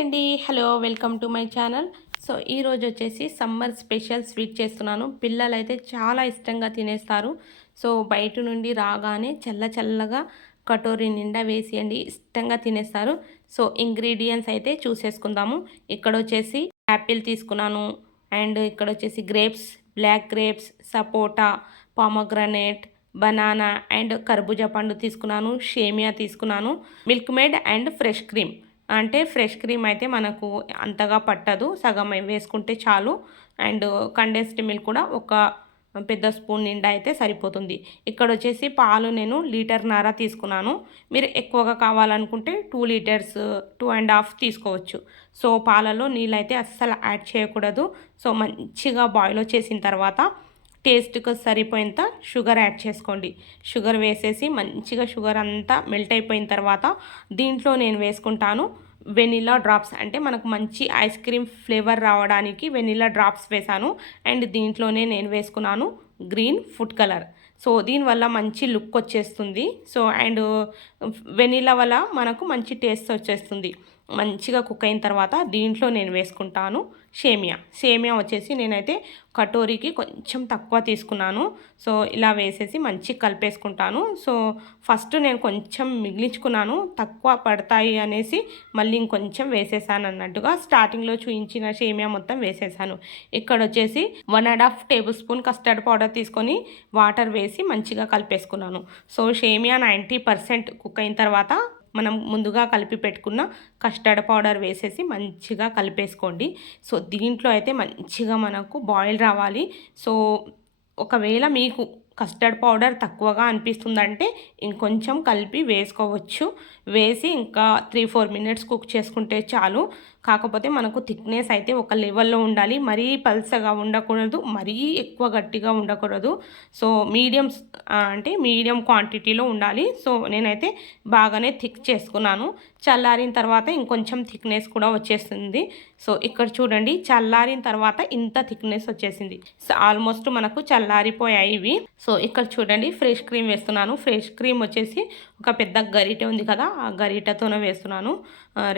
అండి. Hello welcome to my channel. So ఈరోజు వచ్చేసి సమ్మర్ స్పెషల్ స్వీట్ చేస్తున్నాను. పిల్లలు అయితే చాలా ఇష్టంగా తినేస్తారు. సో బయట నుండి రాగానే చల్ల చల్లగా కటోరీ నిండా వేసేయండి ఇష్టంగా తినేస్తారు. సో ఇంగ్రీడియంట్స్ అయితే చూసేసుకుందాము. ఇక్కడ వచ్చేసి యాపిల్ తీసుకున్నాను. అండ్ ఇక్కడ వచ్చేసి grapes black grapes sapota pomegranate banana and కర్బూజా పండు తీసుకున్నాను. షేమియా తీసుకున్నాను. Milkmaid and fresh cream. అంటే ఫ్రెష్ క్రీమ్ అయితే మనకు అంతగా పట్టదు. సగం వేసుకుంటే చాలు. అండ్ కండెన్స్డ్ మిల్క్ కూడా ఒక పెద్ద స్పూన్ నిండా అయితే సరిపోతుంది. ఇక్కడ వచ్చేసి పాలు నేను లీటర్ నార తీసుకున్నాను. మీరు ఎక్కువగా కావాలనుకుంటే two litres two and half తీసుకోవచ్చు. సో పాలలో నీళ్ళు అయితే అస్సలు యాడ్ చేయకూడదు. సో మంచిగా బాయిల్ వచ్చేసిన తర్వాత టేస్ట్కి సరిపోయేంత షుగర్ యాడ్ చేసుకోండి. షుగర్ వేసేసి మంచిగా షుగర్ అంతా మెల్ట్ అయిపోయిన తర్వాత దీంట్లో నేను వేసుకుంటాను వెనిలా డ్రాప్స్. అంటే మనకు మంచి ఐస్ క్రీమ్ ఫ్లేవర్ రావడానికి వెనిలా డ్రాప్స్ వేశాను అండ్ దీంట్లోనే నేను వేసుకున్నాను గ్రీన్ ఫుడ్ కలర్. సో దీనివల్ల మంచి లుక్ వచ్చేస్తుంది. సో అండ్ వెనిలా వల్ల మనకు మంచి టేస్ట్ వచ్చేస్తుంది. మంచిగా కుక్ అయిన తర్వాత దీంట్లో నేను వేసుకుంటాను సేమియా. సేమియా వచ్చేసి నేనైతే కటోరీకి కొంచెం తక్కువ తీసుకున్నాను. సో ఇలా వేసేసి మంచిగా కలిపేసుకుంటాను. సో ఫస్ట్ నేను కొంచెం మిగిలించుకున్నాను. తక్కువ పడతాయి అనేసి మళ్ళీ ఇంకొంచెం వేసేసాను అన్నట్టుగా స్టార్టింగ్లో చూయించిన సేమియా మొత్తం వేసేసాను. ఇక్కడ వచ్చేసి one and half tablespoon custard powder తీసుకొని వాటర్ వేసి మంచిగా కలిపేసుకున్నాను. సో సేమియా నైంటీ పర్సెంట్ కుక్ అయిన తర్వాత మనం ముందుగా కలిపి పెట్టుకున్న కస్టర్డ్ పౌడర్ వేసేసి మంచిగా కలిపేసుకోండి. సో దీంట్లో అయితే మంచిగా మనకు బాయిల్ రావాలి. సో ఒకవేళ మీకు కస్టర్డ్ పౌడర్ తక్కువగా అనిపిస్తుందంటే ఇంకొంచెం కలిపి వేసుకోవచ్చు. వేసి ఇంకా త్రీ ఫోర్ మినిట్స్ కుక్ చేసుకుంటే చాలు. కాకపోతే మనకు థిక్నెస్ అయితే ఒక లెవెల్లో ఉండాలి. మరీ పల్సగా ఉండకూడదు మరీ ఎక్కువ గట్టిగా ఉండకూడదు. సో మీడియం అంటే మీడియం క్వాంటిటీలో ఉండాలి. సో నేనైతే బాగానే థిక్ చేసుకున్నాను. చల్లారిన తర్వాత ఇంకొంచెం థిక్నెస్ కూడా వచ్చేస్తుంది సో ఇక్కడ చూడండి చల్లారిన తర్వాత ఇంత థిక్నెస్ వచ్చేసింది. సో ఆల్మోస్ట్ మనకు చల్లారిపోయాయి ఇవి. సో ఇక్కడ చూడండి ఫ్రెష్ క్రీమ్ వేస్తున్నాను. ఫ్రెష్ క్రీమ్ వచ్చేసి ఒక పెద్ద గరిటె ఉంది కదా ఆ గరిటతోనే వేస్తున్నాను.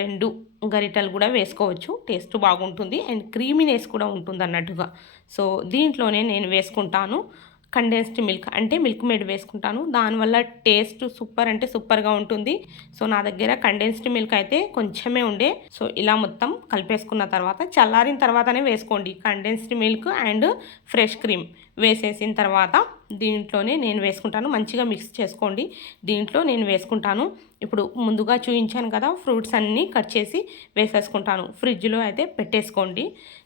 రెండు. గరిటలు కూడా వేసుకోవచ్చు. టేస్ట్ బాగుంటుంది. అండ్ క్రీమీనెస్ కూడా ఉంటుంది అన్నట్టుగా సో దీంట్లోనే నేను వేసుకుంటాను. కండెన్స్డ్ మిల్క్ అంటే మిల్క్ మేడ్ వేసుకుంటాను. దానివల్ల టేస్ట్ సూపర్ అంటే సూపర్గా ఉంటుంది. సో నా దగ్గర కండెన్స్డ్ మిల్క్ అయితే కొంచెమే ఉండే. సో ఇలా మొత్తం కలిపేసుకున్న తర్వాత చల్లారిన తర్వాతనే వేసుకోండి. Condensed milk and fresh cream వేసేసిన తర్వాత దీంట్లోనే నేను వేసుకుంటాను. మంచిగా మిక్స్ చేసుకోండి. దీంట్లో నేను వేసుకుంటాను. ఇప్పుడు ముందుగా చూపించాను కదా ఫ్రూట్స్ అన్నీ కట్ చేసి వేసేసుకుంటాను. ఫ్రిడ్జ్లో అయితే పెట్టేసుకోండి.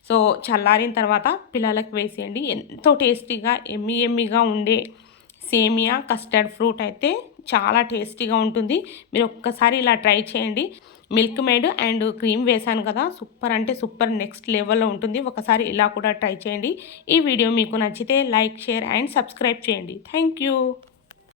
సో చల్లారిన తర్వాత పిల్లలకు వేసేయండి. ఎంతో టేస్టీగా ఎమ్మి ఎమ్మిగా ఉండే సేమియా కస్టర్డ్ ఫ్రూట్ అయితే చాలా టేస్టీగా ఉంటుంది. మీరు ఒక్కసారి ఇలా ట్రై చేయండి. మిల్క్ మేడ్ అండ్ క్రీమ్ వేసాను కదా సూపర్ అంటే సూపర్ నెక్స్ట్ లెవెల్లో ఉంటుంది. ఒకసారి ఇలా కూడా ట్రై చేయండి. ఈ వీడియో మీకు నచ్చితే లైక్ షేర్ అండ్ సబ్స్క్రైబ్ చేయండి. థ్యాంక్